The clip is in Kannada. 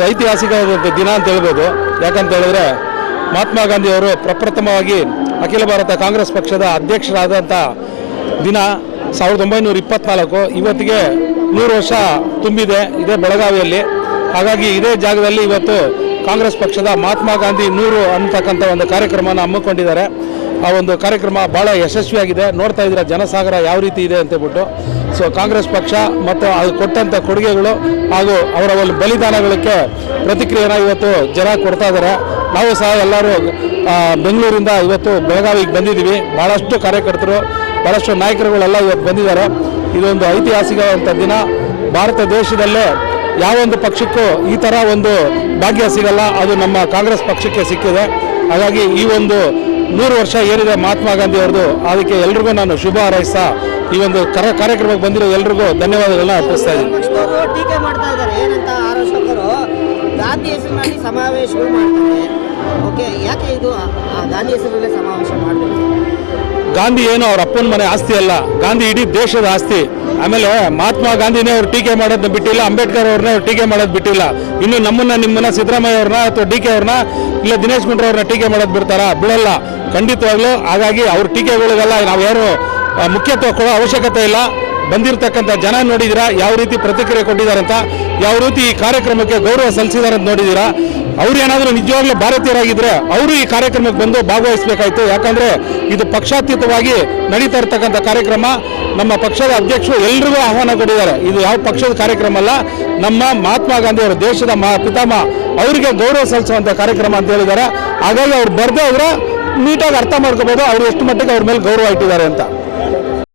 ಒಂದು ಐತಿಹಾಸಿಕವಾದಂಥ ದಿನ ಅಂತ ಹೇಳ್ಬೋದು. ಯಾಕಂತ ಹೇಳಿದ್ರೆ ಮಹಾತ್ಮ ಗಾಂಧಿಯವರು ಪ್ರಪ್ರಥಮವಾಗಿ ಅಖಿಲ ಭಾರತ ಕಾಂಗ್ರೆಸ್ ಪಕ್ಷದ ಅಧ್ಯಕ್ಷರಾದಂಥ ದಿನ ಸಾವಿರದ ಒಂಬೈನೂರ ಇಪ್ಪತ್ನಾಲ್ಕು. ಇವತ್ತಿಗೆ ನೂರು ವರ್ಷ ತುಂಬಿದೆ ಇದೇ ಬೆಳಗಾವಿಯಲ್ಲಿ. ಹಾಗಾಗಿ ಇದೇ ಜಾಗದಲ್ಲಿ ಇವತ್ತು ಕಾಂಗ್ರೆಸ್ ಪಕ್ಷದ ಮಹಾತ್ಮ ಗಾಂಧಿ ನೂರು ಅಂತಕ್ಕಂಥ ಒಂದು ಕಾರ್ಯಕ್ರಮನ ಹಮ್ಮಿಕೊಂಡಿದ್ದಾರೆ. ಆ ಒಂದು ಕಾರ್ಯಕ್ರಮ ಭಾಳ ಯಶಸ್ವಿಯಾಗಿದೆ. ನೋಡ್ತಾ ಇದ್ದೀರಾ, ಜನಸಾಗರ ಯಾವ ರೀತಿ ಇದೆ ಅಂತ ಹೇಳ್ಬಿಟ್ಟು ಸೊ ಕಾಂಗ್ರೆಸ್ ಪಕ್ಷ ಮತ್ತು ಅದು ಕೊಟ್ಟಂಥ ಕೊಡುಗೆಗಳು ಹಾಗೂ ಅವರ ಒಂದು ಬಲಿದಾನಗಳಿಗೆ ಪ್ರತಿಕ್ರಿಯೆನ ಇವತ್ತು ಜನ ಕೊಡ್ತಾ ಇದ್ದಾರೆ. ನಾವು ಸಹ ಎಲ್ಲರೂ ಬೆಂಗಳೂರಿಂದ ಇವತ್ತು ಬೆಳಗಾವಿಗೆ ಬಂದಿದ್ದೀವಿ. ಭಾಳಷ್ಟು ಕಾರ್ಯಕರ್ತರು ಭಾಳಷ್ಟು ನಾಯಕರುಗಳೆಲ್ಲ ಇವತ್ತು ಬಂದಿದ್ದಾರೆ. ಇದೊಂದು ಐತಿಹಾಸಿಕವಾದಂಥ ದಿನ. ಭಾರತ ದೇಶದಲ್ಲೇ ಯಾವೊಂದು ಪಕ್ಷಕ್ಕೂ ಈ ಥರ ಒಂದು ಭಾಗ್ಯ ಸಿಗಲ್ಲ. ಅದು ನಮ್ಮ ಕಾಂಗ್ರೆಸ್ ಪಕ್ಷಕ್ಕೆ ಸಿಕ್ಕಿದೆ. ಹಾಗಾಗಿ ಈ ಒಂದು ನೂರು ವರ್ಷ ಏನಿದೆ ಮಹಾತ್ಮ ಗಾಂಧಿ ಅವ್ರದ್ದು. ಅದಕ್ಕೆ ಎಲ್ರಿಗೂ ನಾನು ಶುಭ ಹಾರೈಸ್ತಾ, ಈ ಒಂದು ಕರ ಕಾರ್ಯಕ್ರಮಕ್ಕೆ ಬಂದಿರೋ ಎಲ್ರಿಗೂ ಧನ್ಯವಾದಗಳನ್ನ ಅರ್ಪಿಸ್ತಾ ಇದ್ದೀನಿ. ಟೀಕೆ ಮಾಡ್ತಾ ಇದ್ದಾರೆ. ಏನಂತ ಆರೋಚಕರು ಗಾಂಧಿ ಹೆಸರಿನಲ್ಲಿ ಸಮಾವೇಶಗಳು ಮಾಡ್ತಾರೆ. ಓಕೆ, ಯಾಕೆ ಇದು ಗಾಂಧಿ ಹೆಸರಲ್ಲೇ ಸಮಾವೇಶ ಮಾಡಬೇಕು? ಗಾಂಧಿ ಏನು ಅವ್ರ ಅಪ್ಪನ ಮನೆ ಆಸ್ತಿ ಅಲ್ಲ, ಗಾಂಧಿ ಇಡೀ ದೇಶದ ಆಸ್ತಿ. ಆಮೇಲೆ ಮಹಾತ್ಮ ಗಾಂಧಿನೇ ಅವ್ರು ಟೀಕೆ ಮಾಡೋದನ್ನ ಬಿಟ್ಟಿಲ್ಲ, ಅಂಬೇಡ್ಕರ್ ಅವ್ರನ್ನ ಅವ್ರು ಟೀಕೆ ಮಾಡೋದು ಬಿಟ್ಟಿಲ್ಲ. ಇನ್ನು ನಮ್ಮನ್ನ, ನಿಮ್ಮನ್ನ ಸಿದ್ದರಾಮಯ್ಯ ಅವ್ರನ್ನ ಅಥವಾ ಡಿ ಕೆ ಅವ್ರನ್ನ ಇಲ್ಲ ದಿನೇಶ್ ಗುಂಡ್ರವ್ರನ್ನ ಟೀಕೆ ಮಾಡೋದು ಬಿಡ್ತಾರಾ? ಬಿಡಲ್ಲ. ಖಂಡಿತವಾಗ್ಲೂ ಹಾಗಾಗಿ ಅವ್ರ ಟೀಕೆಗಳಿಗೆಲ್ಲ ನಾವ್ಯಾರು ಯಾರು ಮುಖ್ಯತ್ವ ಕೊಡೋ ಅವಶ್ಯಕತೆ ಇಲ್ಲ. ಬಂದಿರತಕ್ಕಂಥ ಜನ ನೋಡಿದಿರ? ಯಾವ ರೀತಿ ಪ್ರತಿಕ್ರಿಯೆ ಕೊಟ್ಟಿದ್ದಾರೆ ಅಂತ ಯಾವ ರೀತಿ ಈ ಕಾರ್ಯಕ್ರಮಕ್ಕೆ ಗೌರವ ಸಲ್ಲಿಸಿದ್ದಾರೆ ಅಂತ ನೋಡಿದ್ದೀರಾ ಅವ್ರು ಏನಾದರೂ ನಿಜವಾಗ್ಲೂ ಭಾರತೀಯರಾಗಿದ್ರೆ ಅವರು ಈ ಕಾರ್ಯಕ್ರಮಕ್ಕೆ ಬಂದು ಭಾಗವಹಿಸಬೇಕಾಯ್ತು. ಯಾಕಂದ್ರೆ ಇದು ಪಕ್ಷಾತೀತವಾಗಿ ನಡೀತಾ ಇರ್ತಕ್ಕಂಥ ಕಾರ್ಯಕ್ರಮ. ನಮ್ಮ ಪಕ್ಷದ ಅಧ್ಯಕ್ಷರು ಎಲ್ರಿಗೂ ಆಹ್ವಾನ ಕೊಟ್ಟಿದ್ದಾರೆ. ಇದು ಯಾವ ಪಕ್ಷದ ಕಾರ್ಯಕ್ರಮ ಅಲ್ಲ, ನಮ್ಮ ಮಹಾತ್ಮ ಗಾಂಧಿ ಅವರ ದೇಶದ ಮಹಾ ಪಿತಾಮಹ ಅವರಿಗೆ ಗೌರವ ಸಲ್ಲಿಸುವಂಥ ಕಾರ್ಯಕ್ರಮ ಅಂತ ಹೇಳಿದ್ದಾರೆ. ಹಾಗಾಗಿ ಅವ್ರು ಬರ್ದೇ ಅವರ ನೀಟಾಗಿ ಅರ್ಥ ಮಾಡ್ಕೋಬೋದು, ಅವ್ರು ಎಷ್ಟು ಮಟ್ಟಿಗೆ ಅವ್ರ ಮೇಲೆ ಗೌರವ ಇಟ್ಟಿದ್ದಾರೆ ಅಂತ.